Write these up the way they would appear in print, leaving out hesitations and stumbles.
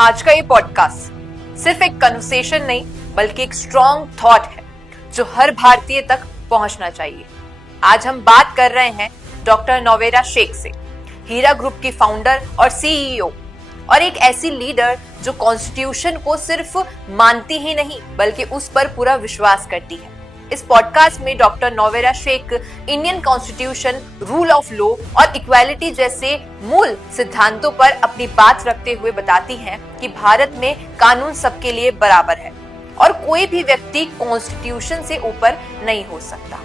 आज का ये पॉडकास्ट सिर्फ एक कन्वर्सेशन नहीं बल्कि एक स्ट्रॉन्ग थॉट है जो हर भारतीय तक पहुंचना चाहिए। आज हम बात कर रहे हैं डॉक्टर नोवेरा शेख से, हीरा ग्रुप की फाउंडर और सीईओ, और एक ऐसी लीडर जो कॉन्स्टिट्यूशन को सिर्फ मानती ही नहीं बल्कि उस पर पूरा विश्वास करती है। इस पॉडकास्ट में doctor Novera Sheikh Indian constitution, rule of law और इक्वालिटी जैसे मूल सिद्धांतों पर अपनी बात रखते हुए बताती हैं कि भारत में कानून सबके लिए बराबर है और कोई भी व्यक्ति कॉन्स्टिट्यूशन से ऊपर नहीं हो सकता।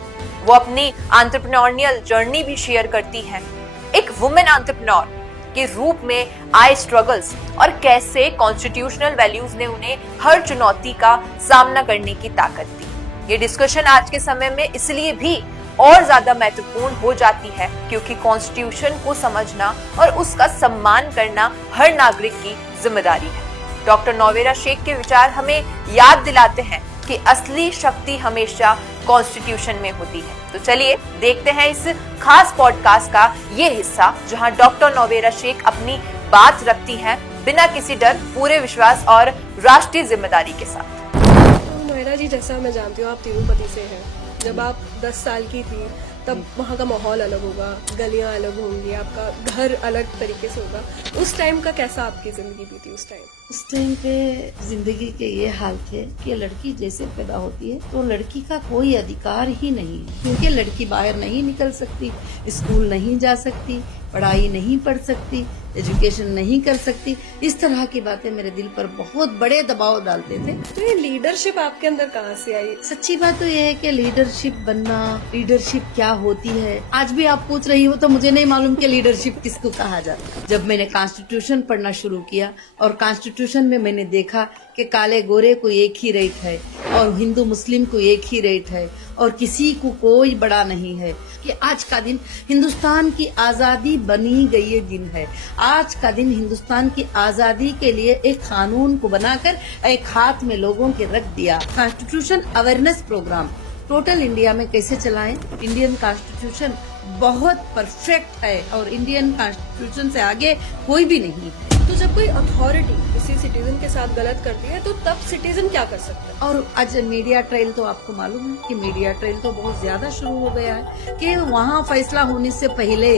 वो अपनी एंटरप्रेन्योरियल जर्नी भी शेयर करती हैं, एक वुमेन एंटरप्रेन्योर के रूप में आए स्ट्रगल्स और कैसे कॉन्स्टिट्यूशनल वैल्यूज ने उन्हें हर चुनौती का सामना करने की ताकत दी। ये डिस्कशन आज के समय में इसलिए भी और ज्यादा महत्वपूर्ण हो जाती है क्योंकि कॉन्स्टिट्यूशन को समझना और उसका सम्मान करना हर नागरिक की जिम्मेदारी है। डॉक्टर नोवेरा शेख के विचार हमें याद दिलाते हैं कि असली शक्ति हमेशा कॉन्स्टिट्यूशन में होती है। तो चलिए देखते हैं इस खास पॉडकास्ट का ये हिस्सा जहां डॉक्टर नोवेरा शेख अपनी बात रखती हैं बिना किसी डर, पूरे विश्वास और राष्ट्रीय जिम्मेदारी के साथ। नोएरा जी, जैसा मैं जानती हूँ आप तिरुपति से हैं। जब आप 10 साल की थी तब वहाँ का माहौल अलग होगा, गलियाँ अलग होंगी, आपका घर अलग तरीके से होगा। उस टाइम का कैसा आपकी जिंदगी बीती उस टाइम? उस टाइम पे जिंदगी के ये हाल थे कि लड़की जैसे पैदा होती है तो लड़की का कोई अधिकार ही नहीं है, क्योंकि लड़की बाहर नहीं निकल सकती, स्कूल नहीं जा सकती, पढ़ाई नहीं पढ़ सकती, एजुकेशन नहीं कर सकती। इस तरह की बातें मेरे दिल पर बहुत बड़े दबाव डालते थे। तो ये लीडरशिप आपके अंदर कहाँ से आई? सच्ची बात तो ये है कि लीडरशिप बनना, लीडरशिप क्या होती है, आज भी आप पूछ रही हो तो मुझे नहीं मालूम कि लीडरशिप किसको कहा जाता है। जब मैंने कॉन्स्टिट्यूशन पढ़ना शुरू किया और कॉन्स्टिट्यूशन में मैंने देखा कि काले गोरे को एक ही रेट है और हिंदू मुस्लिम को एक ही रेट है और किसी को कोई बड़ा नहीं है, कि आज का दिन हिंदुस्तान की आजादी बनी गई ये दिन है। आज का दिन हिंदुस्तान की आजादी के लिए एक कानून को बनाकर एक हाथ में लोगों के रख दिया। Constitution awareness program total India में कैसे चलाएं? इंडियन कॉन्स्टिट्यूशन बहुत परफेक्ट है और इंडियन कॉन्स्टिट्यूशन से आगे कोई भी नहीं है। तो जब कोई अथॉरिटी किसी सिटीजन के साथ गलत करती है तो तब सिटीजन क्या कर सकता है? और आज मीडिया ट्रायल तो आपको मालूम है कि मीडिया ट्रायल तो बहुत ज्यादा शुरू हो गया है कि वहाँ फैसला होने से पहले,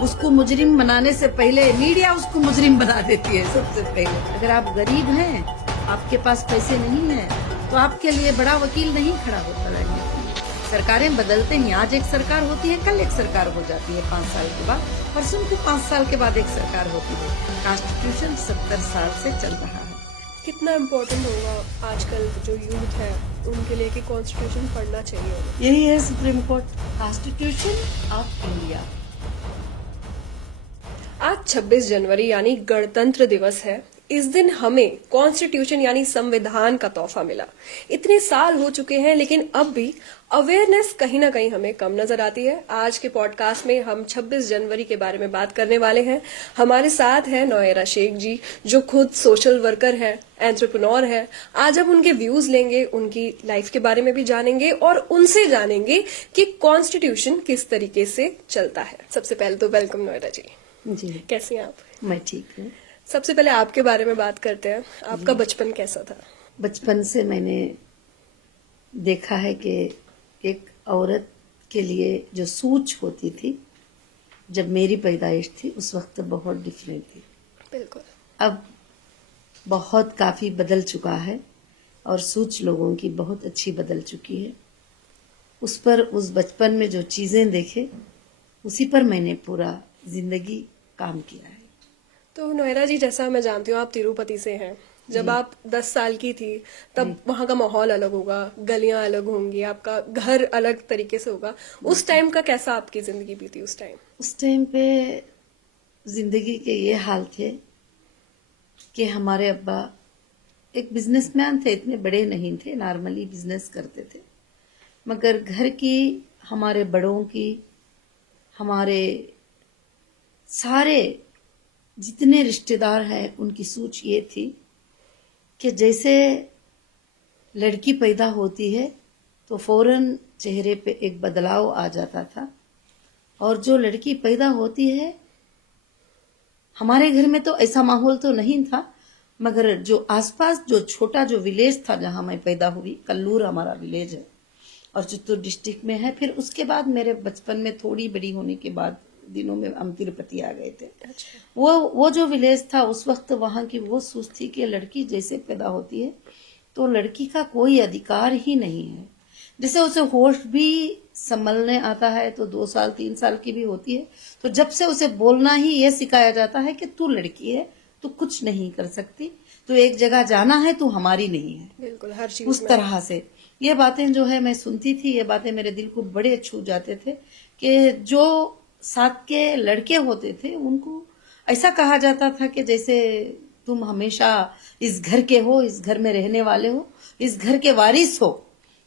उसको मुजरिम बनाने से पहले मीडिया उसको मुजरिम बना देती है सबसे पहले। अगर आप गरीब हैं, आपके पास पैसे नहीं है तो आपके लिए बड़ा वकील नहीं खड़ा होता लड़ने के लिए। सरकारें बदलते हैं, आज एक सरकार होती है, कल एक सरकार हो जाती है, 5 साल के बाद, परसों को 5 साल के बाद एक सरकार होती है। कॉन्स्टिट्यूशन 70 साल से चल रहा है। कितना इम्पोर्टेंट होगा आजकल जो यूथ है उनके लिए कि कॉन्स्टिट्यूशन पढ़ना चाहिए? यही है supreme court, constitution of India. आज 26 जनवरी यानी गणतंत्र दिवस है। इस दिन हमें कॉन्स्टिट्यूशन यानी संविधान का तोहफा मिला। इतने साल हो चुके हैं लेकिन अब भी अवेयरनेस कहीं ना कहीं हमें कम नजर आती है। आज के पॉडकास्ट में हम 26 जनवरी के बारे में बात करने वाले हैं। हमारे साथ है नोवेरा शेख जी, जो खुद सोशल वर्कर है, एंटरप्रेन्योर है। आज हम उनके व्यूज लेंगे, उनकी लाइफ के बारे में भी जानेंगे और उनसे जानेंगे कि कॉन्स्टिट्यूशन किस तरीके से चलता है। सबसे पहले तो वेलकम नोवेरा जी। जी, कैसी हैं आप? मैं ठीक हूँ। सबसे पहले आपके बारे में बात करते हैं। आपका बचपन कैसा था? बचपन से मैंने देखा है कि एक औरत के लिए जो सोच होती थी जब मेरी पैदाइश थी उस वक्त बहुत डिफरेंट थी। बिल्कुल। अब बहुत काफी बदल चुका है और सोच लोगों की बहुत अच्छी बदल चुकी है। उस पर उस बचपन में जो चीजें देखे उसी पर मैंने पूरा जिंदगी काम किया है। तो नोएरा जी, जैसा मैं जानती हूँ आप तिरुपति से हैं। जब आप 10 साल की थी तब वहाँ का माहौल अलग होगा, गलियां अलग होंगी, आपका घर अलग तरीके से होगा। उस टाइम का कैसा आपकी जिंदगी बीती उस टाइम? उस टाइम पे जिंदगी के ये हाल थे कि हमारे अब्बा एक बिजनेसमैन थे, इतने बड़े नहीं थे, नॉर्मली बिजनेस करते थे, मगर घर की, हमारे बड़ों की, हमारे सारे जितने रिश्तेदार हैं उनकी सोच ये थी कि जैसे लड़की पैदा होती है तो फौरन चेहरे पे एक बदलाव आ जाता था, और जो लड़की पैदा होती है, हमारे घर में तो ऐसा माहौल तो नहीं था, मगर जो आसपास जो छोटा जो विलेज था जहां मैं पैदा हुई, कल्लूर हमारा विलेज है और चित्तूर डिस्ट्रिक्ट में है। फिर उसके बाद मेरे बचपन में थोड़ी बड़ी होने के बाद दिनों में हम तिरुपति आ गए थे। वो जो विलेज था उस वक्त वहां की वो सोच थी कि लड़की जैसे पैदा होती है तो लड़की का कोई अधिकार ही नहीं है। जैसे उसे होश भी संभलने आता है तो 2 साल 3 साल की भी होती है तो जब से उसे बोलना ही ये सिखाया जाता है कि तू लड़की है, तू कुछ नहीं कर सकती, तो एक जगह जाना है, तू हमारी नहीं है। बिल्कुल हर चीज उस तरह से ये बातें जो है मैं सुनती थी, ये बातें मेरे दिल को बड़े छू जाते थे कि जो साथ के लड़के होते थे उनको ऐसा कहा जाता था कि जैसे तुम हमेशा इस घर के हो, इस घर में रहने वाले हो, इस घर के वारिस हो,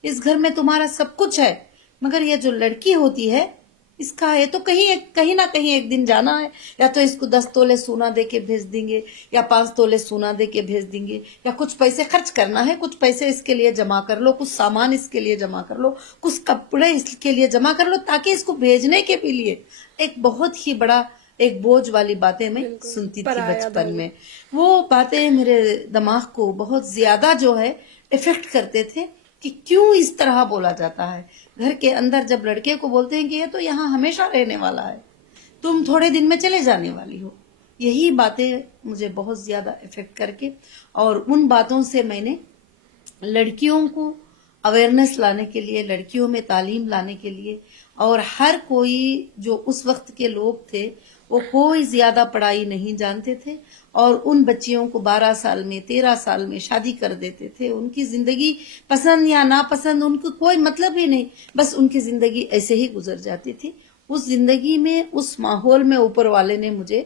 इस घर में तुम्हारा सब कुछ है, मगर ये जो लड़की होती है इसका ये तो कहीं ना कहीं एक दिन जाना है, या तो इसको 10 तोले सोना दे के भेज देंगे या 5 तोले सोना दे के भेज देंगे, या कुछ पैसे खर्च करना है, कुछ पैसे इसके लिए जमा कर लो, कुछ सामान इसके लिए जमा कर लो, कुछ कपड़े इसके लिए जमा कर लो, ताकि इसको भेजने के भी लिए एक बहुत ही बड़ा एक बोझ वाली बातें मैं सुनती थी बचपन में। वो बातें मेरे दिमाग को बहुत ज्यादा जो है इफेक्ट करते थे कि क्यों इस तरह बोला जाता है। घर के अंदर जब लड़के को बोलते हैं कि ये तो यहाँ हमेशा रहने वाला है, तुम थोड़े दिन में चले जाने वाली हो, यही बातें मुझे बहुत ज्यादा इफेक्ट करके, और उन बातों से मैंने लड़कियों को अवेयरनेस लाने के लिए, लड़कियों में तालीम लाने के लिए, और हर कोई जो उस वक्त के लोग थे वो कोई ज्यादा पढ़ाई नहीं जानते थे और उन बच्चियों को 12 साल में 13 साल में शादी कर देते थे। उनकी जिंदगी पसंद या नापसंद उनको कोई मतलब ही नहीं, बस उनकी जिंदगी ऐसे ही गुजर जाती थी। उस जिंदगी में, उस माहौल में ऊपर वाले ने मुझे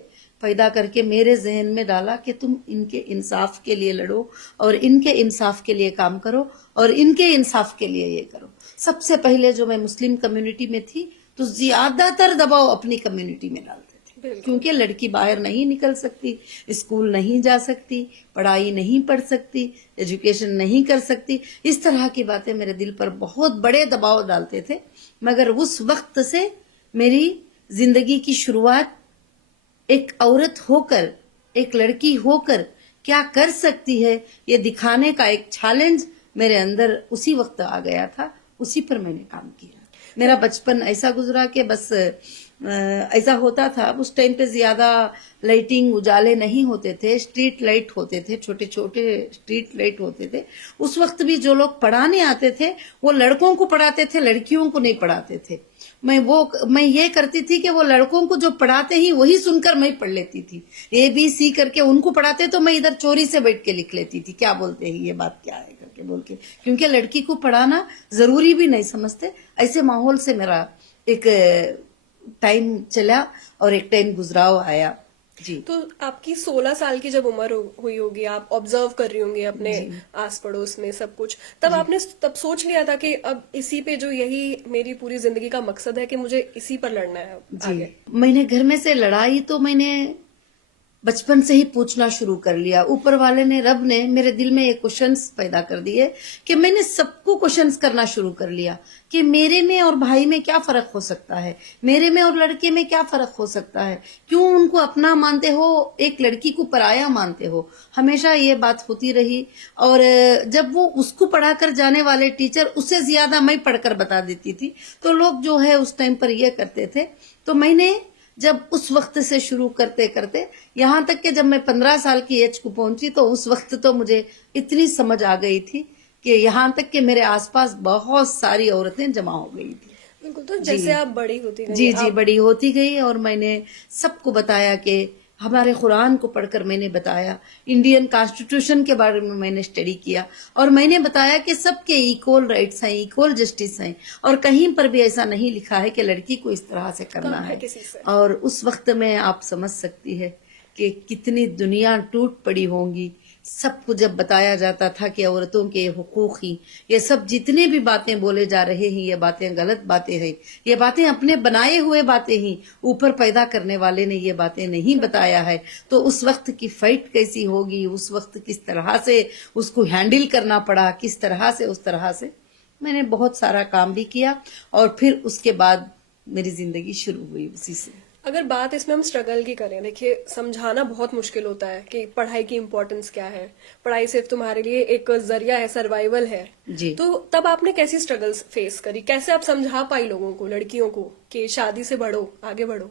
पैदा करके मेरे जहन में डाला कि तुम इनके इंसाफ के लिए लड़ो और इनके इंसाफ के लिए काम करो और इनके इंसाफ के लिए ये करो। सबसे पहले जो मैं मुस्लिम कम्युनिटी में थी तो ज्यादातर दबाव अपनी कम्युनिटी में डालते थे, क्योंकि लड़की बाहर नहीं निकल सकती, स्कूल नहीं जा सकती, पढ़ाई नहीं पढ़ सकती, एजुकेशन नहीं कर सकती, इस तरह की बातें मेरे दिल पर बहुत बड़े दबाव डालते थे। मगर उस वक्त से मेरी जिंदगी की शुरुआत एक औरत होकर, एक लड़की होकर क्या कर सकती है ये दिखाने का एक चैलेंज मेरे अंदर उसी वक्त आ गया था। उसी पर मैंने काम किया। मेरा बचपन ऐसा गुजरा कि बस ऐसा होता था, उस टाइम पे ज्यादा लाइटिंग उजाले नहीं होते थे, स्ट्रीट लाइट होते थे, छोटे छोटे स्ट्रीट लाइट होते थे। उस वक्त भी जो लोग पढ़ाने आते थे वो लड़कों को पढ़ाते थे, लड़कियों को नहीं पढ़ाते थे। मैं ये करती थी कि वो लड़कों को जो पढ़ाते ही वही सुनकर मैं पढ़ लेती थी। ABC करके उनको पढ़ाते तो मैं इधर चोरी से बैठ के लिख लेती थी, क्या बोलते हैं, ये बात क्या है करके बोल के, क्योंकि लड़की को पढ़ाना जरूरी भी नहीं समझते। ऐसे माहौल से मेरा एक टाइम चला और एक टाइम गुजराव आया। जी। तो आपकी 16 साल की जब उम्र हुई होगी, आप ऑब्जर्व कर रही होंगी अपने आस पड़ोस में सब कुछ, तब आपने तब सोच लिया था कि अब इसी पे जो यही मेरी पूरी जिंदगी का मकसद है कि मुझे इसी पर लड़ना है आगे? मैंने घर में से लड़ाई तो मैंने बचपन से ही पूछना शुरू कर लिया। ऊपर वाले ने, रब ने मेरे दिल में ये क्वेश्चंस पैदा कर दिए कि मैंने सबको क्वेश्चंस करना शुरू कर लिया कि मेरे में और भाई में क्या फर्क हो सकता है, मेरे में और लड़के में क्या फर्क हो सकता है, क्यों उनको अपना मानते हो, एक लड़की को पराया मानते हो। हमेशा ये बात होती रही। और जब वो उसको पढ़ाकर जाने वाले टीचर उससे ज्यादा मैं पढ़कर बता देती थी तो लोग जो है उस टाइम पर ये करते थे। तो मैंने जब उस वक्त से शुरू करते करते यहाँ तक कि जब मैं 15 साल की एज को पहुंची तो उस वक्त तो मुझे इतनी समझ आ गई थी कि यहाँ तक कि मेरे आसपास बहुत सारी औरतें जमा हो गई थी। बिल्कुल। तो जैसे आप बड़ी होती गई, जी बड़ी होती गई और मैंने सबको बताया कि हमारे कुरान को पढ़कर मैंने बताया, इंडियन कॉन्स्टिट्यूशन के बारे में मैंने स्टडी किया और मैंने बताया कि सबके इक्वल राइट्स हैं, इक्वल जस्टिस हैं और कहीं पर भी ऐसा नहीं लिखा है कि लड़की को इस तरह से करना है। और उस वक्त में आप समझ सकती है कि कितनी दुनिया टूट पड़ी होंगी। सबको जब बताया जाता था कि औरतों के हुकूक ही, ये सब जितने भी बातें बोले जा रहे हैं ये बातें गलत बातें हैं, ये बातें अपने बनाए हुए बातें ही, ऊपर पैदा करने वाले ने ये बातें नहीं बताया है। तो उस वक्त की फाइट कैसी होगी, उस वक्त किस तरह से उसको हैंडल करना पड़ा, किस तरह से, उस तरह से मैंने बहुत सारा काम भी किया और फिर उसके बाद मेरी जिंदगी शुरू हुई उसी से। अगर बात इसमें हम स्ट्रगल की करें, देखिए समझाना बहुत मुश्किल होता है कि पढ़ाई की इम्पोर्टेंस क्या है, पढ़ाई सिर्फ तुम्हारे लिए एक जरिया है, सर्वाइवल है। जी। तो तब आपने कैसी स्ट्रगल्स फेस करी, कैसे आप समझा पाई लोगों को, लड़कियों को, कि शादी से बढ़ो, आगे बढ़ो?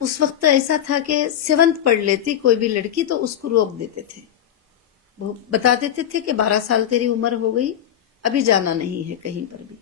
उस वक्त ऐसा था कि 7th पढ़ लेती कोई भी लड़की तो उसको रोक देते थे, वो बता देते थे कि 12 साल तेरी उम्र हो गई, अभी जाना नहीं है कहीं पर भी।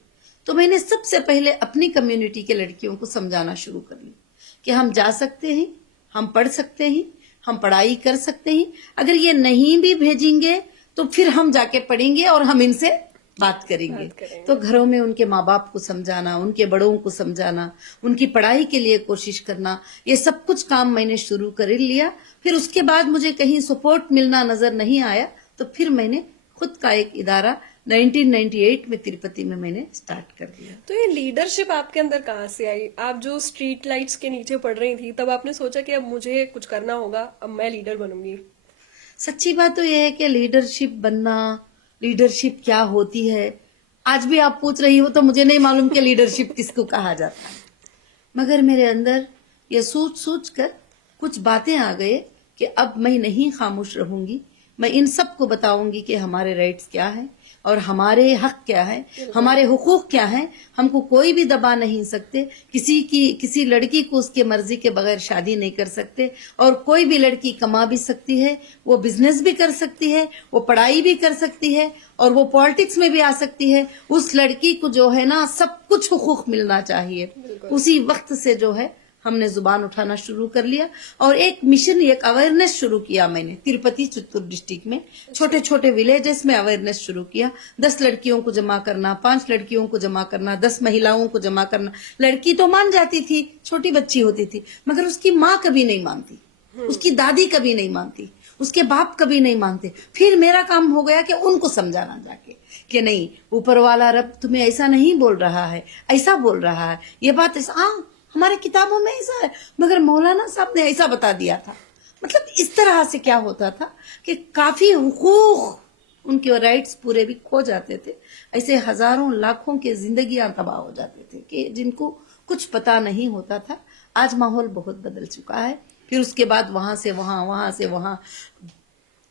तो मैंने सबसे पहले अपनी कम्युनिटी के लड़कियों को समझाना शुरू कर लिया कि हम जा सकते हैं, हम पढ़ सकते हैं, हम पढ़ाई कर सकते हैं। अगर ये नहीं भी भेजेंगे तो फिर हम जाके पढ़ेंगे और हम इनसे बात करेंगे। तो घरों में उनके माँ बाप को समझाना, उनके बड़ों को समझाना, उनकी पढ़ाई के लिए कोशिश करना, ये सब कुछ काम मैंने शुरू कर लिया। फिर उसके बाद मुझे कहीं सपोर्ट मिलना नजर नहीं आया तो फिर मैंने खुद का एक इदारा 1998 में तिरुपति में मैंने स्टार्ट कर दिया। तो ये लीडरशिप आपके अंदर कहाँ से आई? आप जो स्ट्रीट लाइट्स के नीचे पढ़ रही थी तब आपने सोचा कि अब मुझे कुछ करना होगा, अब मैं लीडर बनूंगी? सच्ची बात तो यह है कि लीडरशिप बनना, लीडरशिप क्या होती है, आज भी आप पूछ रही हो तो मुझे नहीं मालूम कि लीडरशिप किसको कहा जाता है। मगर मेरे अंदर ये सोच कर कुछ बातें आ गए कि अब मैं नहीं खामोश रहूंगी, मैं इन सबको बताऊंगी कि हमारे राइट्स क्या है और हमारे हक क्या है, हमारे हुकूक क्या है। हमको कोई भी दबा नहीं सकते, किसी लड़की को उसके मर्जी के बगैर शादी नहीं कर सकते। और कोई भी लड़की कमा भी सकती है, वो बिजनेस भी कर सकती है, वो पढ़ाई भी कर सकती है और वो पॉलिटिक्स में भी आ सकती है। उस लड़की को जो है ना सब कुछ हुकूक मिलना चाहिए। उसी वक्त से जो है हमने जुबान उठाना शुरू कर लिया और एक मिशन, एक अवेयरनेस शुरू किया मैंने तिरुपति चित्तूर डिस्ट्रिक्ट में। छोटे छोटे विलेजेस में अवेयरनेस शुरू किया। 10 लड़कियों को जमा करना, 5 लड़कियों को जमा करना, 10 महिलाओं को जमा करना। लड़की तो मान जाती थी, छोटी बच्ची होती थी, मगर उसकी माँ कभी नहीं मानती, उसकी दादी कभी नहीं मानती, उसके बाप कभी नहीं मानते। फिर मेरा काम हो गया कि उनको समझाना जाके कि नहीं, ऊपर वाला रब तुम्हें ऐसा नहीं बोल रहा है, ऐसा बोल रहा है, ये बात ऐसा हमारे किताबों में ऐसा है, मगर मौलाना साहब ने ऐसा बता दिया था। मतलब इस तरह से क्या होता था कि काफी हुकूक, उनके राइट्स पूरे भी खो जाते थे। ऐसे हजारों लाखों के जिंदगियां तबाह हो जाते थे कि जिनको कुछ पता नहीं होता था। आज माहौल बहुत बदल चुका है। फिर उसके बाद वहां से वहां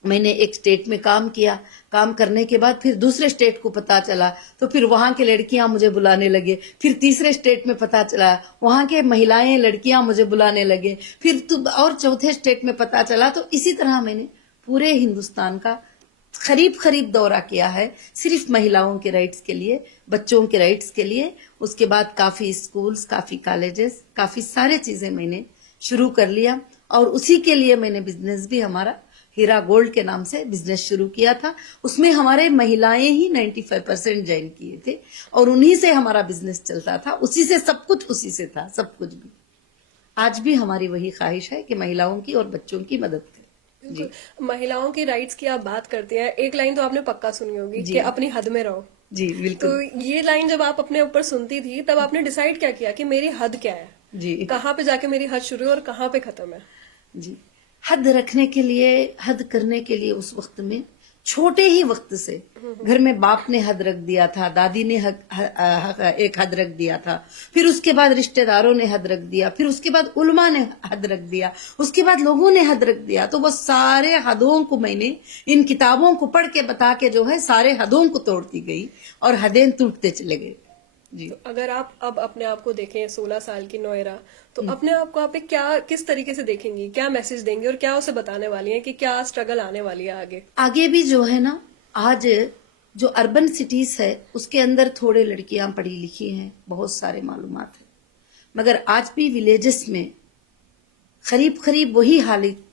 मैंने एक स्टेट में काम किया। काम करने के बाद फिर दूसरे स्टेट को पता चला तो फिर वहां के लड़कियां मुझे बुलाने लगे। फिर तीसरे स्टेट में पता चला, वहां के महिलाएं लड़कियां मुझे बुलाने लगे। फिर और चौथे स्टेट में पता चला। तो इसी तरह मैंने पूरे हिंदुस्तान का करीब दौरा किया है, सिर्फ महिलाओं के राइट्स के लिए, बच्चों के राइट्स के लिए। उसके बाद काफी स्कूल्स, काफी कॉलेजेस, काफी सारे चीजें मैंने शुरू कर लिया। और उसी के लिए मैंने बिजनेस भी, हमारा हीरा गोल्ड के नाम से बिजनेस शुरू किया था। उसमें हमारे महिलाएं ही 95% ज्वाइन किए थे और उन्हीं से हमारा बिजनेस चलता था। उसी से सब कुछ, उसी से था सब कुछ भी। आज भी हमारी वही ख्वाहिश है कि महिलाओं की और बच्चों की मदद करें। जी। महिलाओं की राइट्स की आप बात करते हैं, एक लाइन तो आपने पक्का सुनी होगी कि अपनी हद में रहो। जी बिल्कुल। तो ये लाइन जब आप अपने ऊपर सुनती थी तब आपने डिसाइड क्या किया कि मेरी हद क्या है? जी। कहाँ पे जाके मेरी हद शुरू है और कहाँ पे खत्म है? जी, हद रखने के लिए, हद करने के लिए उस वक्त में छोटे ही वक्त से घर में बाप ने हद रख दिया था, दादी ने एक हद रख दिया था, फिर उसके बाद रिश्तेदारों ने हद रख दिया, फिर उसके बाद उलमा ने हद रख दिया, उसके बाद लोगों ने हद रख दिया। तो वो सारे हदों को मैंने इन किताबों को पढ़ के बता के जो है सारे हदों को तोड़ती गई और हदें टूटते चले गए। जी। तो अगर आप अब अपने आप को देखें 16 साल की नोएरा, तो अपने आप को आप किस तरीके से देखेंगी, क्या मैसेज देंगे और क्या उसे बताने वाली हैं कि क्या स्ट्रगल आने वाली है आगे भी जो है ना? आज जो अर्बन सिटीज है उसके अंदर थोड़े लड़कियां पढ़ी लिखी हैं, बहुत सारे मालूमात है, मगर आज भी विलेजेस में करीब वही हालत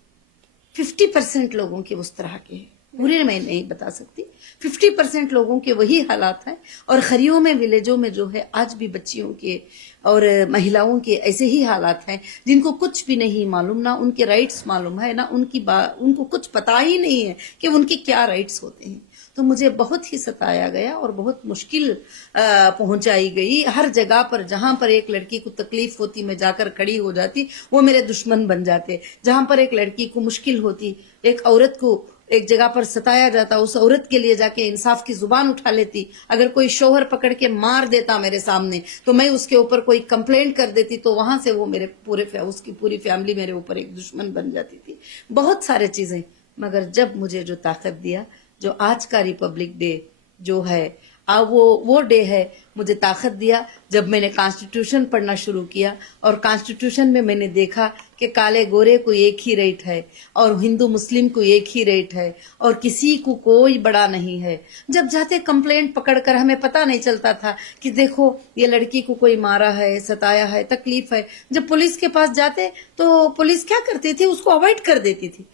50% लोगों के उस तरह के हैं। पूरे मैं नहीं बता सकती, 50% लोगों के वही हालात हैं। और खरियों में, विलेजों में जो है आज भी बच्चियों के और महिलाओं के ऐसे ही हालात हैं जिनको कुछ भी नहीं मालूम, ना उनके राइट्स मालूम है, ना उनको कुछ पता ही नहीं है कि उनके क्या राइट्स होते हैं। तो मुझे बहुत ही सताया गया और बहुत मुश्किल पहुंचाई गई। हर जगह पर जहां पर एक लड़की को तकलीफ होती मैं जाकर खड़ी हो जाती, वो मेरे दुश्मन बन जाते। जहां पर एक लड़की को मुश्किल होती, एक औरत को एक जगह पर सताया जाता, उस औरत के लिए जाके इंसाफ की जुबान उठा लेती। अगर कोई शोहर पकड़ के मार देता मेरे सामने तो मैं उसके ऊपर कोई कंप्लेंट कर देती, तो वहां से वो मेरे उसकी पूरी फैमिली मेरे ऊपर एक दुश्मन बन जाती थी। बहुत सारे चीजें। मगर जब मुझे जो ताकत दिया, जो आज का रिपब्लिक डे जो है, वो डे है, मुझे ताकत दिया जब मैंने कॉन्स्टिट्यूशन पढ़ना शुरू किया और कॉन्स्टिट्यूशन में मैंने देखा कि काले गोरे को एक ही रेट है और हिंदू मुस्लिम को एक ही रेट है और किसी को कोई बड़ा नहीं है। जब जाते कंप्लेंट पकड़कर हमें पता नहीं चलता था कि देखो ये लड़की को कोई मारा है, सताया है, तकलीफ है। जब पुलिस के पास जाते तो पुलिस क्या करती थी, उसको अवॉइड कर देती थी।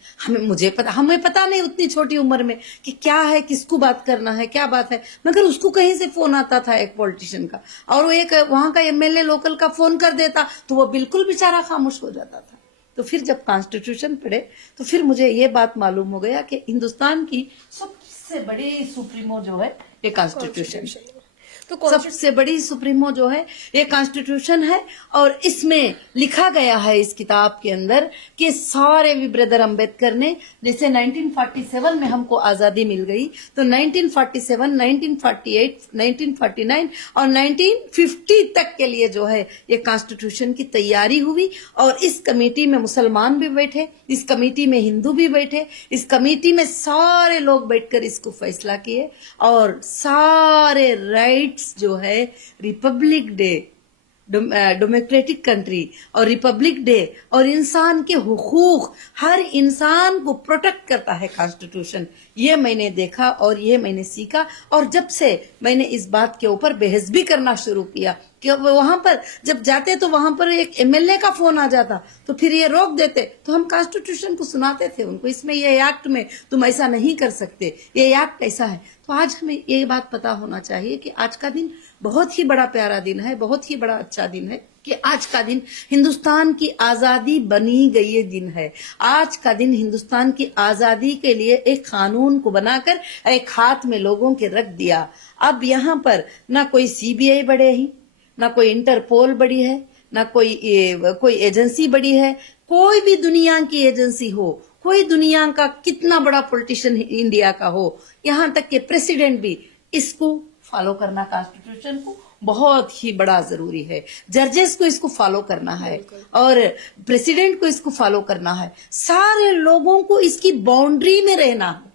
हमें पता नहीं उतनी छोटी उम्र में कि क्या है, किसको बात करना है, क्या बात है। मगर उसको कहीं से फोन आता था एक पॉलिटिशियन का, और वो एक वहां का एमएलए लोकल का फोन कर देता तो वो बिल्कुल बेचारा खामोश हो जाता था। तो फिर जब कॉन्स्टिट्यूशन पढ़े तो फिर मुझे ये बात मालूम हो गया कि हिंदुस्तान की सबसे बड़ी सुप्रीमो जो है ये कॉन्स्टिट्यूशन, तो सबसे बड़ी सुप्रीमो जो है ये कॉन्स्टिट्यूशन है। और इसमें लिखा गया है इस किताब के अंदर कि सारे भी ब्रदर अम्बेडकर ने, जैसे 1947 में हमको आजादी मिल गई, तो 1947, 1948, 1949 और 1950 तक के लिए जो है ये कॉन्स्टिट्यूशन की तैयारी हुई। और इस कमेटी में मुसलमान भी बैठे, इस कमेटी में हिंदू भी बैठे, इस कमेटी में सारे लोग बैठकर इसको फैसला किए और सारे राइट जो है रिपब्लिक डे, डेमोक्रेटिक कंट्री और रिपब्लिक डे और इंसान के हुकूक, हर इंसान को प्रोटेक्ट करता है कॉन्स्टिट्यूशन। ये मैंने देखा और ये मैंने सीखा। और जब से मैंने इस बात के ऊपर बहस भी करना शुरू किया कि वहां पर जब जाते तो वहां पर एक एमएलए का फोन आ जाता तो फिर ये रोक देते, तो हम कॉन्स्टिट्यूशन को सुनाते थे उनको, इसमें ये एक्ट में तुम ऐसा नहीं कर सकते, ये एक्ट ऐसा है। तो आज हमें ये बात पता होना चाहिए कि आज का दिन बहुत ही बड़ा प्यारा दिन है, बहुत ही बड़ा अच्छा दिन है कि आज का दिन हिंदुस्तान की आजादी बनी गई दिन है। आज का दिन हिंदुस्तान की आजादी के लिए एक कानून को बनाकर एक हाथ में लोगों के रख दिया। अब यहाँ पर ना कोई सीबीआई बड़े ही, ना कोई इंटरपोल बड़ी है, ना कोई एजेंसी बड़ी है। कोई भी दुनिया की एजेंसी हो, कोई दुनिया का कितना बड़ा पॉलिटिशियन इंडिया का हो, यहाँ तक के प्रेसिडेंट भी इसको फॉलो करना, कॉन्स्टिट्यूशन को बहुत ही बड़ा जरूरी है। जजेस को इसको फॉलो करना है और प्रेसिडेंट को इसको फॉलो करना है। सारे लोगों को इसकी बाउंड्री में रहना है।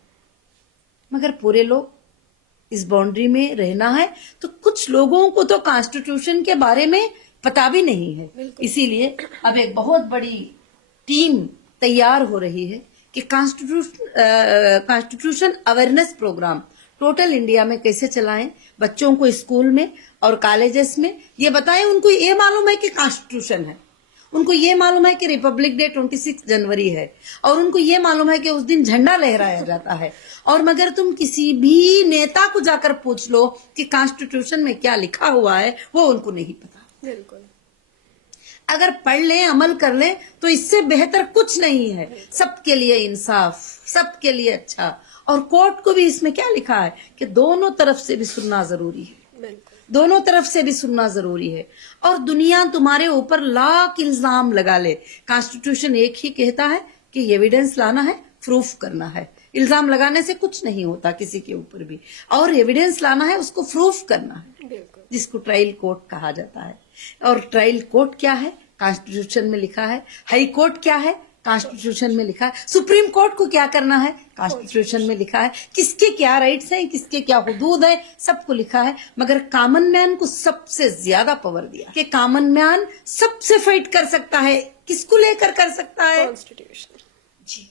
मगर पूरे लोग इस बाउंड्री में रहना है तो कुछ लोगों को तो कॉन्स्टिट्यूशन के बारे में पता भी नहीं है। इसीलिए अब एक बहुत बड़ी टीम तैयार हो रही है कि constitution awareness program total India में कैसे चलाएं, बच्चों को स्कूल में और कॉलेजेस में ये बताएं। उनको ये मालूम है कि कॉन्स्टिट्यूशन है, उनको ये मालूम है कि रिपब्लिक डे 26 जनवरी है और उनको ये मालूम है कि उस दिन झंडा लहराया जाता है। और मगर तुम किसी भी नेता को जाकर पूछ लो कि कॉन्स्टिट्यूशन में क्या लिखा हुआ है, वो उनको नहीं पता। बिल्कुल। अगर पढ़ लें, अमल कर लें तो इससे बेहतर कुछ नहीं है। सबके लिए इंसाफ, सबके लिए अच्छा। और कोर्ट को भी इसमें क्या लिखा है कि दोनों तरफ से भी सुनना जरूरी है, दोनों तरफ से भी सुनना जरूरी है। और दुनिया तुम्हारे ऊपर लाख इल्जाम लगा ले, कॉन्स्टिट्यूशन एक ही कहता है कि एविडेंस लाना है, प्रूफ करना है। इल्जाम लगाने से कुछ नहीं होता किसी के ऊपर भी, और एविडेंस लाना है, उसको प्रूफ करना है, जिसको ट्रायल कोर्ट कहा जाता है। और ट्रायल कोर्ट क्या है, कॉन्स्टिट्यूशन में लिखा है। हाई कोर्ट क्या है, कॉन्स्टिट्यूशन में लिखा है। सुप्रीम कोर्ट को क्या करना है, कॉन्स्टिट्यूशन में लिखा है। किसके क्या राइट्स हैं, किसके क्या हुदूद है, सबको लिखा है। मगर कॉमन मैन को सबसे ज्यादा पावर दिया कि कॉमन मैन सबसे फाइट कर सकता है। किसको लेकर कर सकता है, कॉन्स्टिट्यूशन जी,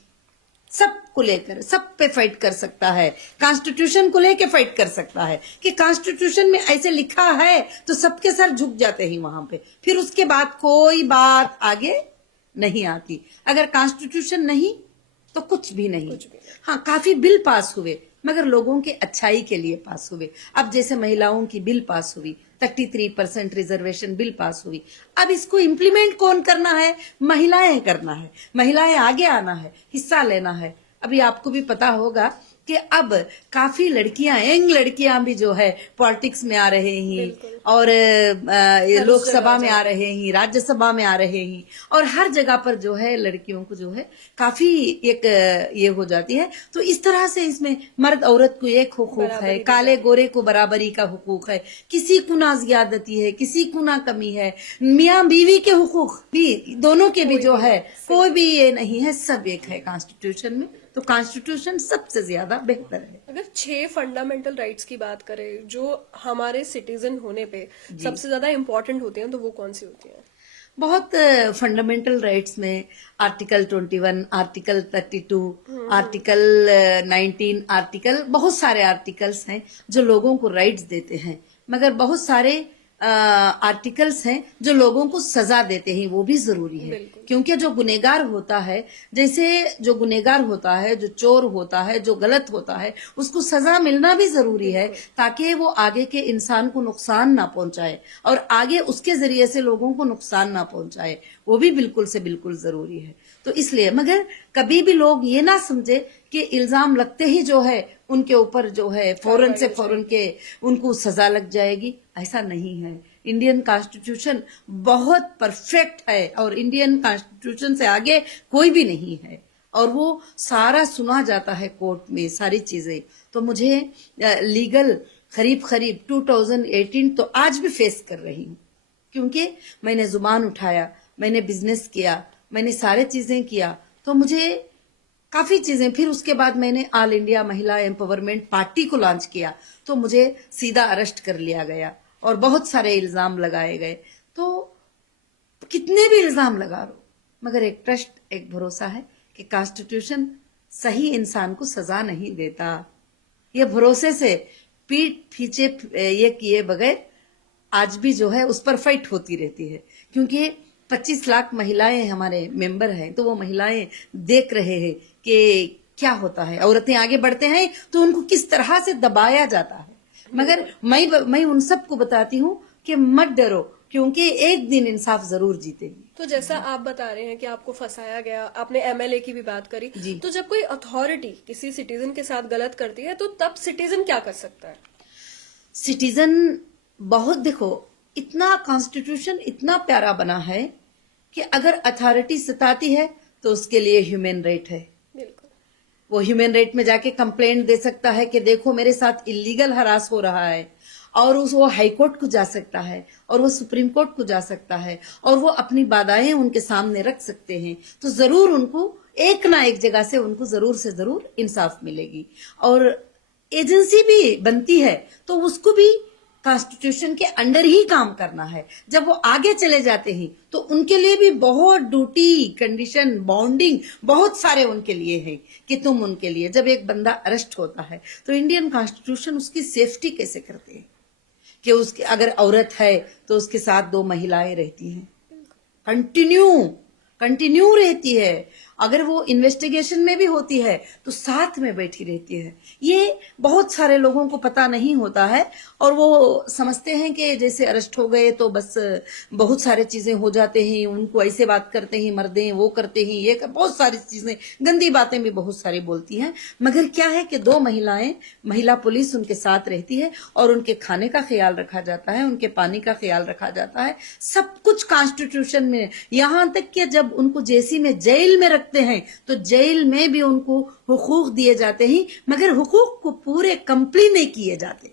सबको लेकर, सब पे फाइट कर सकता है। कॉन्स्टिट्यूशन को लेकर फाइट कर सकता है कि कॉन्स्टिट्यूशन में ऐसे लिखा है, तो सबके सर झुक जाते हैं वहां पे। फिर उसके बाद कोई बात आगे नहीं आती। अगर कॉन्स्टिट्यूशन नहीं तो कुछ भी नहीं। हाँ, काफी बिल पास हुए मगर लोगों के अच्छाई के लिए पास हुए। अब जैसे महिलाओं की बिल पास हुई, 33% रिजर्वेशन बिल पास हुई। अब इसको इम्प्लीमेंट कौन करना है, महिलाएं करना है। महिलाएं आगे आना है, हिस्सा लेना है। अभी आपको भी पता होगा कि अब काफी लड़कियां, यंग लड़कियां भी जो है पॉलिटिक्स में आ रहे हैं और लोकसभा में आ रहे हैं, राज्यसभा में आ रहे हैं और हर जगह पर जो है लड़कियों को जो है काफी एक ये हो जाती है। तो इस तरह से इसमें मर्द औरत को एक हुकूक है, काले गोरे को बराबरी का हुकूक है, किसी को ना ज्यादती है, किसी को ना कमी है, मियाँ बीवी के हुकूक भी दोनों के भी जो है कोई भी ये नहीं है, सब एक है कॉन्स्टिट्यूशन में। तो कॉन्स्टिट्यूशन सबसे ज्यादा बेहतर है। अगर 6 फंडामेंटल राइट्स की बात करें जो हमारे सिटीजन होने पे सबसे ज्यादा इम्पोर्टेंट होती हैं, तो वो कौन सी होती हैं? बहुत फंडामेंटल राइट्स में आर्टिकल 21, आर्टिकल 32, आर्टिकल 19, आर्टिकल बहुत सारे आर्टिकल्स हैं जो लोगों को राइट्स देते हैं, मगर बहुत सारे आर्टिकल्स हैं जो लोगों को सजा देते हैं, वो भी जरूरी है। क्योंकि जो गुनेगार होता है, जैसे जो गुनेगार होता है, जो चोर होता है, जो गलत होता है, उसको सजा मिलना भी जरूरी है ताकि वो आगे के इंसान को नुकसान ना पहुंचाए और आगे उसके जरिए से लोगों को नुकसान ना पहुंचाए, वो भी बिल्कुल से बिल्कुल जरूरी है। तो इसलिए मगर कभी भी लोग ये ना समझे कि इल्जाम लगते ही जो है उनके ऊपर जो है फौरन से फौरन के उनको सजा लग जाएगी, ऐसा नहीं है। इंडियन कॉन्स्टिट्यूशन बहुत परफेक्ट है और इंडियन कॉन्स्टिट्यूशन से आगे कोई भी नहीं है और वो सारा सुना जाता है कोर्ट में सारी चीजें। तो मुझे लीगल करीब 2018 तो आज भी फेस कर रही हूँ, क्योंकि मैंने जुबान उठाया, मैंने बिजनेस किया, मैंने सारे चीजें किया, तो मुझे काफी चीजें, फिर उसके बाद मैंने ऑल इंडिया महिला एम्पावरमेंट पार्टी को लॉन्च किया, तो मुझे सीधा अरेस्ट कर लिया गया और बहुत सारे इल्जाम लगाए गए। तो कितने भी इल्जाम लगा लो, मगर एक ट्रस्ट, एक भरोसा है कि कॉन्स्टिट्यूशन सही इंसान को सजा नहीं देता। ये भरोसे से पीठ पीछे ये किए बगैर आज भी जो है उस पर फाइट होती रहती है, क्योंकि 25 लाख महिलाएं हमारे मेंबर हैं, तो वो महिलाएं देख रहे हैं कि क्या होता है, औरतें आगे बढ़ते हैं तो उनको किस तरह से दबाया जाता है। मगर मैं उन सबको बताती हूँ कि मत डरो, क्योंकि एक दिन इंसाफ जरूर जीतेगी। तो जैसा आप बता रहे हैं कि आपको फंसाया गया, आपने एमएलए की भी बात करी, तो जब कोई अथॉरिटी किसी सिटीजन के साथ गलत करती है तो तब सिटीजन क्या कर सकता है? सिटीजन बहुत, देखो इतना कॉन्स्टिट्यूशन इतना प्यारा बना है कि अगर अथॉरिटी सताती है तो उसके लिए ह्यूमन राइट है। वो ह्यूमन राइट में जाके कंप्लेंट दे सकता है कि देखो मेरे साथ इलीगल हरास हो रहा है, और वो हाई कोर्ट को जा सकता है और वो सुप्रीम कोर्ट को जा सकता है और वो अपनी बाधाएं उनके सामने रख सकते हैं। तो जरूर उनको एक ना एक जगह से उनको जरूर से जरूर इंसाफ मिलेगी। और एजेंसी भी बनती है तो उसको भी कॉन्स्टिट्यूशन के अंडर ही काम करना है। जब वो आगे चले जाते हैं तो उनके लिए भी बहुत ड्यूटी, कंडीशन, बॉन्डिंग बहुत सारे उनके लिए है कि तुम उनके लिए, जब एक बंदा अरेस्ट होता है तो इंडियन कॉन्स्टिट्यूशन उसकी सेफ्टी कैसे करते हैं कि उसके अगर औरत है तो उसके साथ 2 महिलाएं रहती हैं, कंटिन्यू रहती है। अगर वो इन्वेस्टिगेशन में भी होती है तो साथ में बैठी रहती है। ये बहुत सारे लोगों को पता नहीं होता है और वो समझते हैं कि जैसे अरेस्ट हो गए तो बस बहुत सारे चीजें हो जाते हैं, उनको ऐसे बात करते हैं, मर्दे वो करते हैं, ये बहुत सारी चीजें, गंदी बातें भी बहुत सारी बोलती हैं। मगर क्या है कि 2 महिला पुलिस उनके साथ रहती है और उनके खाने का ख्याल रखा जाता है, उनके पानी का ख्याल रखा जाता है, सब कुछ कॉन्स्टिट्यूशन में। यहाँ तक कि जब उनको जेसी में जेल में रखते हैं तो जेल में भी उनको हुकूक दिए जाते हैं, मगर हुकूक को पूरे कंप्लीट नहीं किए जाते।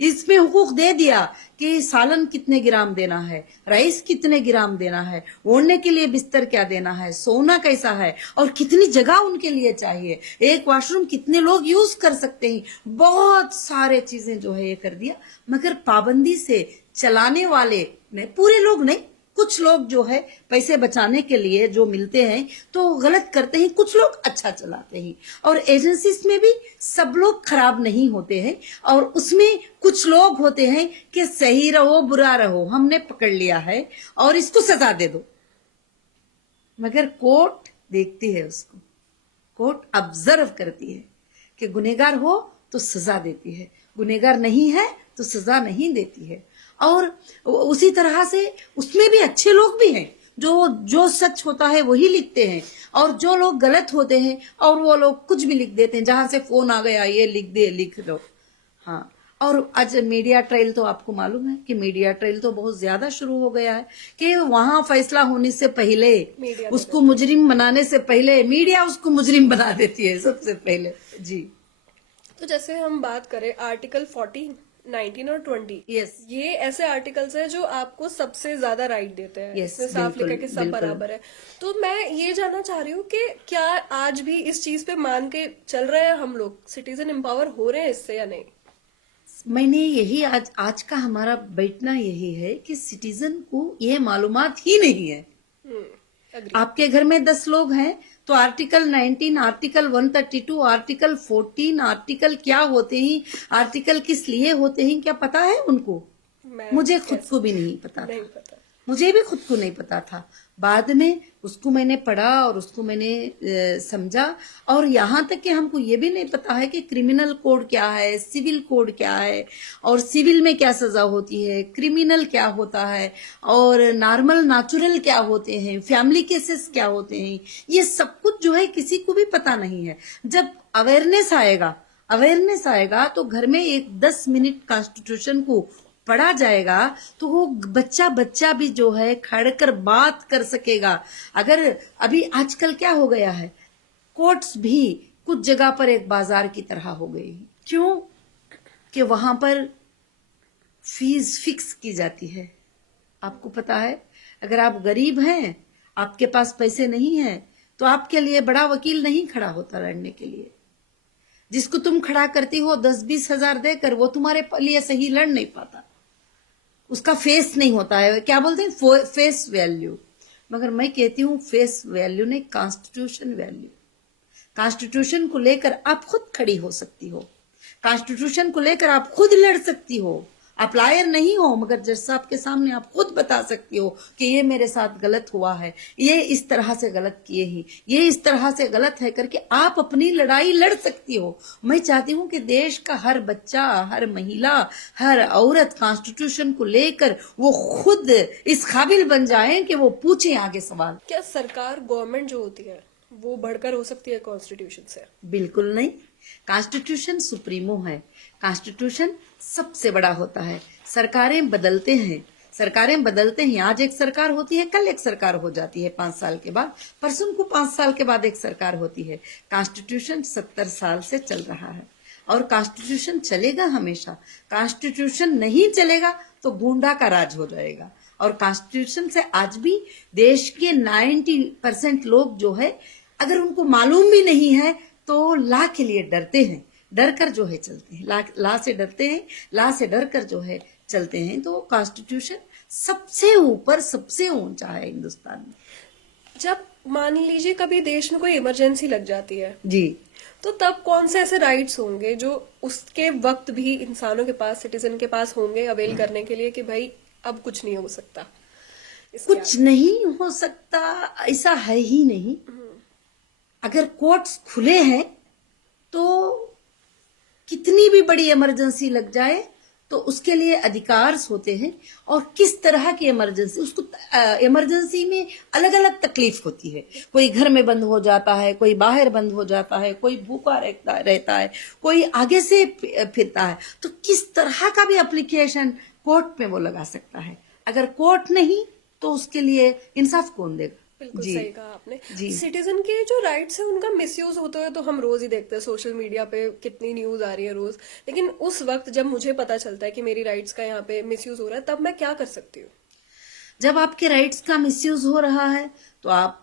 इसमें हुकूक दे दिया कि सालन कितने ग्राम देना है, राइस कितने ग्राम देना है, ओढ़ने के लिए बिस्तर क्या देना है, सोना कैसा है और कितनी जगह उनके लिए चाहिए, एक वॉशरूम कितने लोग यूज कर सकते हैं, बहुत सारे चीजें जो है ये कर दिया। मगर पाबंदी से चलाने वाले में पूरे लोग नहीं, कुछ लोग जो है पैसे बचाने के लिए जो मिलते हैं तो गलत करते हैं, कुछ लोग अच्छा चलाते हैं। और एजेंसीज में भी सब लोग खराब नहीं होते हैं और उसमें कुछ लोग होते हैं कि सही रहो बुरा रहो, हमने पकड़ लिया है और इसको सजा दे दो। मगर कोर्ट देखती है उसको, कोर्ट ऑब्जर्व करती है कि गुनहगार हो तो सजा देती है, गुनहगार नहीं है तो सजा नहीं देती है। और उसी तरह से उसमें भी अच्छे लोग भी हैं, जो जो सच होता है वही लिखते हैं, और जो लोग गलत होते हैं और वो लोग कुछ भी लिख देते हैं, जहां से फोन आ गया ये लिख दो। हाँ, और आज मीडिया ट्रायल तो आपको मालूम है कि मीडिया ट्रायल तो बहुत ज्यादा शुरू हो गया है कि वहां फैसला होने से पहले, उसको मुजरिम बनाने से पहले मीडिया उसको मुजरिम बना देती है सबसे पहले। जी, तो जैसे हम बात करें आर्टिकल 14, 19 और 20, यस, ये ऐसे आर्टिकल्स हैं जो आपको सबसे ज्यादा राइट देते हैं। Yes, इसमें साफ बिल्कुल, लिखा है कि सब बिल्कुल। बराबर है। तो मैं ये जानना चाह रही हूँ कि क्या आज भी इस चीज पे मान के चल रहे हैं हम लोग, सिटीजन एम्पावर हो रहे हैं इससे या नहीं? मैंने यही आज का हमारा बैठना यही है कि सिटीजन को ये मालूमात ही नहीं है। agree। आपके घर में 10 लोग हैं तो आर्टिकल 19, आर्टिकल 132, आर्टिकल 14, आर्टिकल क्या होते हैं, आर्टिकल किस लिए होते हैं, क्या पता है उनको? मुझे खुद को भी नहीं पता नहीं था। पता। मुझे भी खुद को नहीं पता था। बाद में उसको मैंने पढ़ा और उसको मैंने समझा, और यहाँ तक कि हमको ये भी नहीं पता है कि क्रिमिनल कोड क्या है, सिविल कोड क्या है, और सिविल में क्या सजा होती है, क्रिमिनल क्या होता है, और नॉर्मल नेचुरल क्या होते हैं, फैमिली केसेस क्या होते हैं, ये सब कुछ जो है किसी को भी पता नहीं है। जब अवेयरनेस आएगा तो घर में एक 10 मिनट कॉन्स्टिट्यूशन को पढ़ा जाएगा तो वो बच्चा भी जो है खड़ कर बात कर सकेगा। अगर अभी आजकल क्या हो गया है, कोर्ट्स भी कुछ जगह पर एक बाजार की तरह हो गई। क्यों? कि वहां पर फीस फिक्स की जाती है। आपको पता है, अगर आप गरीब हैं, आपके पास पैसे नहीं हैं, तो आपके लिए बड़ा वकील नहीं खड़ा होता लड़ने के लिए। जिसको तुम खड़ा करती हो 10-20 हजार देकर, वो तुम्हारे लिए सही लड़ नहीं पाता। उसका फेस नहीं होता है, क्या बोलते हैं, फेस वैल्यू। मगर मैं कहती हूँ फेस वैल्यू नहीं, कॉन्स्टिट्यूशन वैल्यू। कॉन्स्टिट्यूशन को लेकर आप खुद खड़ी हो सकती हो, कॉन्स्टिट्यूशन को लेकर आप खुद लड़ सकती हो। आप लायर नहीं हो, मगर जज साहब के सामने आप खुद बता सकती हो कि ये मेरे साथ गलत हुआ है, ये इस तरह से गलत किए ही, ये इस तरह से गलत है करके आप अपनी लड़ाई लड़ सकती हो। मैं चाहती हूँ कि देश का हर बच्चा, हर महिला, हर औरत कॉन्स्टिट्यूशन को लेकर वो खुद इस काबिल बन जाए कि वो पूछे आगे सवाल। क्या सरकार, गवर्नमेंट जो होती है वो बढ़कर हो सकती है कॉन्स्टिट्यूशन से? बिल्कुल नहीं। कॉन्स्टिट्यूशन सुप्रीमो है, कॉन्स्टिट्यूशन सबसे बड़ा होता है। सरकारें बदलते हैं, आज एक सरकार होती है, कल एक सरकार हो जाती है 5 साल के बाद, परसों को 5 साल के बाद एक सरकार होती है। कॉन्स्टिट्यूशन 70 साल से चल रहा है और कॉन्स्टिट्यूशन चलेगा हमेशा। कॉन्स्टिट्यूशन नहीं चलेगा तो गूंडा का राज हो जाएगा। और कॉन्स्टिट्यूशन से आज भी देश के 90% लोग जो है, अगर उनको मालूम भी नहीं है तो ला के लिए डरते हैं, डर कर जो है चलते हैं, ला से डरते हैं, ला से डर कर जो है चलते हैं। तो कॉन्स्टिट्यूशन सबसे ऊपर, सबसे ऊंचा है हिंदुस्तान में। जब मान लीजिए कभी देश में कोई इमरजेंसी लग जाती है जी, तो तब कौन से ऐसे राइट्स होंगे जो उसके वक्त भी इंसानों के पास, सिटीजन के पास होंगे अवेल करने के लिए कि भाई अब कुछ नहीं हो सकता? कुछ नहीं हो सकता ऐसा है ही नहीं। अगर कोर्ट्स खुले हैं तो कितनी भी बड़ी इमरजेंसी लग जाए तो उसके लिए अधिकार होते हैं। और किस तरह की इमरजेंसी, उसको इमरजेंसी में अलग अलग तकलीफ होती है। कोई घर में बंद हो जाता है, कोई बाहर बंद हो जाता है, कोई भूखा रहता है, कोई आगे से फिरता है। तो किस तरह का भी एप्लीकेशन कोर्ट में वो लगा सकता है। अगर कोर्ट नहीं तो उसके लिए इंसाफ कौन देगा? बिल्कुल जी, सही कहा आपने। जी। सिटीजन के जो राइट्स है उनका मिसयूज होते हुए तो हम रोज ही देखते हैं, सोशल मीडिया पे कितनी न्यूज आ रही है रोज। लेकिन उस वक्त जब मुझे पता चलता है कि मेरी राइट्स का यहाँ पे मिसयूज हो रहा है, तब मैं क्या कर सकती हूँ? जब आपके राइट्स का मिसयूज हो रहा है तो आप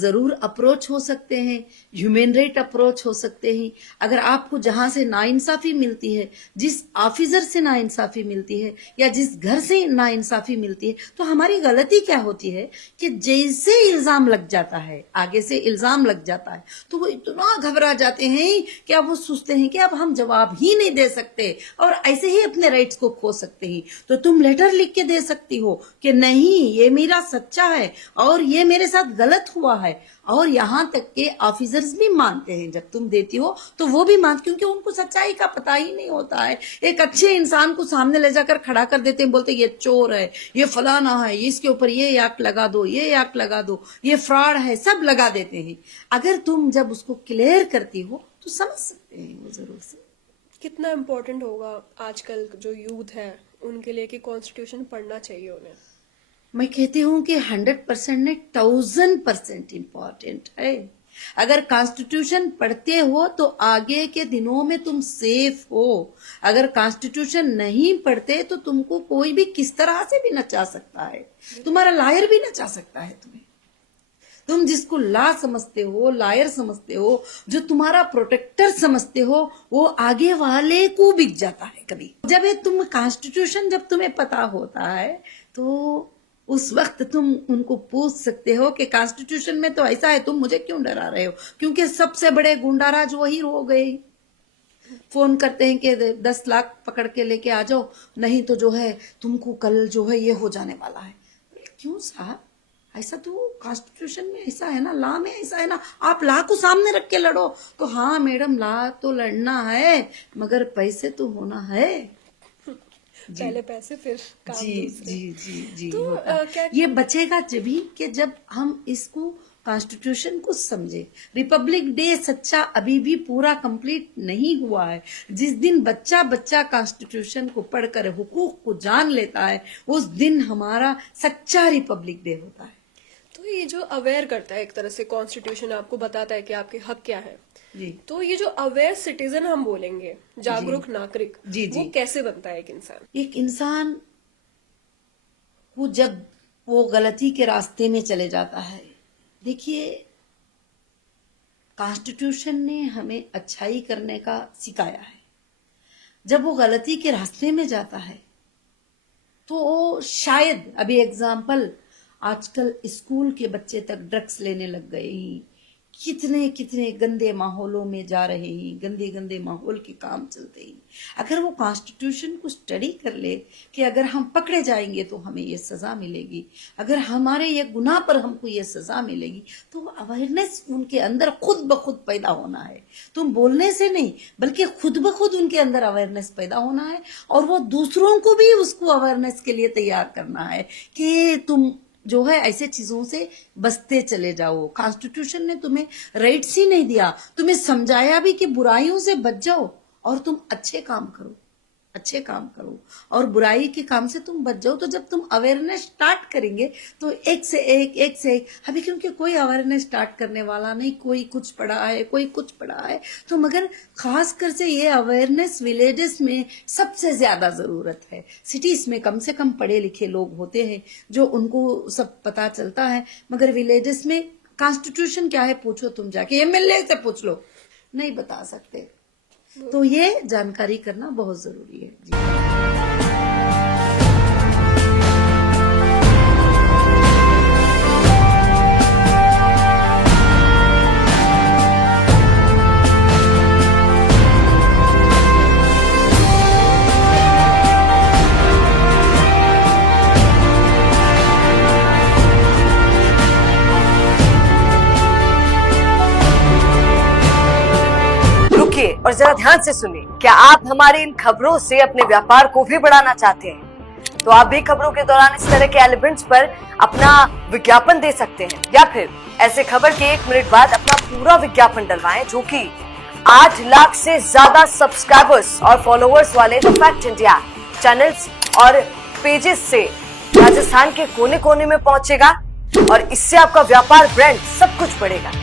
जरूर अप्रोच हो सकते हैं, ह्यूमन राइट अप्रोच हो सकते हैं। अगर आपको जहां से नाइंसाफी मिलती है, जिस ऑफिसर से नाइंसाफी मिलती है या जिस घर से नाइंसाफी मिलती है, तो हमारी गलती क्या होती है कि जैसे इल्जाम लग जाता है, आगे से इल्जाम लग जाता है, तो वो इतना घबरा जाते हैं कि अब वो सोचते हैं कि अब हम जवाब ही नहीं दे सकते और ऐसे ही अपने राइट्स को खो सकते हैं। तो तुम लेटर लिख के दे सकती हो कि नहीं, ये मेरा सच्चा है और ये मेरे साथ साथ गलत हुआ है। और यहाँ तक के ऑफिसर्स भी मानते हैं, जब तुम देती हो तो वो भी मानते, क्योंकि उनको सच्चाई का पता ही नहीं होता है। एक अच्छे इंसान को सामने ले जाकर खड़ा कर देते हैं, बोलते ये चोर है, ये फलाना है, इसके ऊपर ये एक्ट लगा दो, ये एक्ट लगा दो, ये फ्रॉड है, सब लगा देते हैं। अगर तुम जब उसको क्लियर करती हो तो समझ सकते हैं वो जरूर से। कितना इम्पोर्टेंट होगा आजकल जो यूथ है उनके लिए कि कॉन्स्टिट्यूशन पढ़ना चाहिए उन्हें? मैं कहती हूँ कि 100% नहीं, 1000% इम्पोर्टेंट है। अगर कॉन्स्टिट्यूशन पढ़ते हो तो आगे के दिनों में तुम सेफ हो। अगर कॉन्स्टिट्यूशन नहीं पढ़ते तो तुमको कोई भी किस तरह से भी नचा सकता है, तुम्हारा लॉयर भी नचा सकता है तुम्हें। तुम जिसको लॉ समझते हो, लॉयर समझते हो, जो तुम्हारा प्रोटेक्टर समझते हो, वो आगे वाले को बिक जाता है कभी। जब ये तुम कॉन्स्टिट्यूशन जब तुम्हें पता होता है तो उस वक्त तुम उनको पूछ सकते हो कि कॉन्स्टिट्यूशन में तो ऐसा है, तुम मुझे क्यों डरा रहे हो? क्योंकि सबसे बड़े गुंडाराज वही हो गए। फोन करते हैं कि 10 लाख पकड़ के लेके आ जाओ, नहीं तो जो है तुमको कल जो है ये हो जाने वाला है। क्यों साहब, ऐसा तो कॉन्स्टिट्यूशन में ऐसा है ना, लॉ में ऐसा है ना। आप लॉ को सामने रख के लड़ो तो हाँ मैडम लॉ तो लड़ना है, मगर पैसे तो होना है। पहले पैसे फिर काम जी दूसरे। जी जी जी तो, होता है। क्या ये बचेगा जब भी कि जब हम इसको कॉन्स्टिट्यूशन को समझे। रिपब्लिक डे सच्चा अभी भी पूरा कंप्लीट नहीं हुआ है। जिस दिन बच्चा बच्चा कॉन्स्टिट्यूशन को पढ़कर हुकूक को जान लेता है, उस दिन हमारा सच्चा रिपब्लिक डे होता है। तो ये जो अवेयर करता है एक तरह से, कॉन्स्टिट्यूशन आपको बताता है कि आपके हक क्या है। जी तो ये जो अवेयर सिटीजन हम बोलेंगे, जागरूक नागरिक, जी, वो जी। कैसे बनता है एक इंसान? एक इंसान वो जब वो गलती के रास्ते में चले जाता है, देखिए कॉन्स्टिट्यूशन ने हमें अच्छाई करने का सिखाया है। जब वो गलती के रास्ते में जाता है तो शायद, अभी एग्जाम्पल, आजकल स्कूल के बच्चे तक ड्रग्स लेने लग गए हैं, कितने कितने गंदे माहौलों में जा रहे हैं, गंदे गंदे माहौल के काम चलते हैं। अगर वो कॉन्स्टिट्यूशन को स्टडी कर ले कि अगर हम पकड़े जाएंगे तो हमें ये सजा मिलेगी, अगर हमारे ये गुनाह पर हमको ये सजा मिलेगी, तो अवेयरनेस उनके अंदर खुद ब खुद पैदा होना है। तुम बोलने से नहीं, बल्कि खुद ब खुद उनके अंदर अवेयरनेस पैदा होना है, और वो दूसरों को भी उसको अवेयरनेस के लिए तैयार करना है कि तुम जो है ऐसे चीजों से बचते चले जाओ। कॉन्स्टिट्यूशन ने तुम्हें राइट्स ही नहीं दिया, तुम्हें समझाया भी कि बुराइयों से बच जाओ और तुम अच्छे काम करो, अच्छे काम करो, और बुराई के काम से तुम बच जाओ। तो जब तुम अवेयरनेस स्टार्ट करेंगे तो एक से एक अभी, क्योंकि कोई अवेयरनेस स्टार्ट करने वाला नहीं, कोई कुछ पढ़ा है, कोई कुछ पढ़ा है, तो मगर खास कर से ये अवेयरनेस विलेजेस में सबसे ज्यादा जरूरत है। सिटीज में कम से कम पढ़े लिखे लोग होते हैं जो उनको सब पता चलता है, मगर विलेजेस में कॉन्स्टिट्यूशन क्या है पूछो तुम जाके, MLA से पूछ लो, नहीं बता सकते। तो ये जानकारी करना बहुत जरूरी है जी। और जरा ध्यान से सुनिए, क्या आप हमारी इन खबरों से अपने व्यापार को भी बढ़ाना चाहते हैं? तो आप भी खबरों के दौरान इस तरह के एलिमेंट्स पर अपना विज्ञापन दे सकते हैं, या फिर ऐसे खबर के 1 मिनट बाद अपना पूरा विज्ञापन डलवाएं, जो कि 8 लाख से ज्यादा सब्सक्राइबर्स और फॉलोअर्स वाले द फैक्ट इंडिया चैनल्स और पेजेस से राजस्थान के कोने कोने में पहुंचेगा, और इससे आपका व्यापार, ब्रांड सब कुछ बढ़ेगा।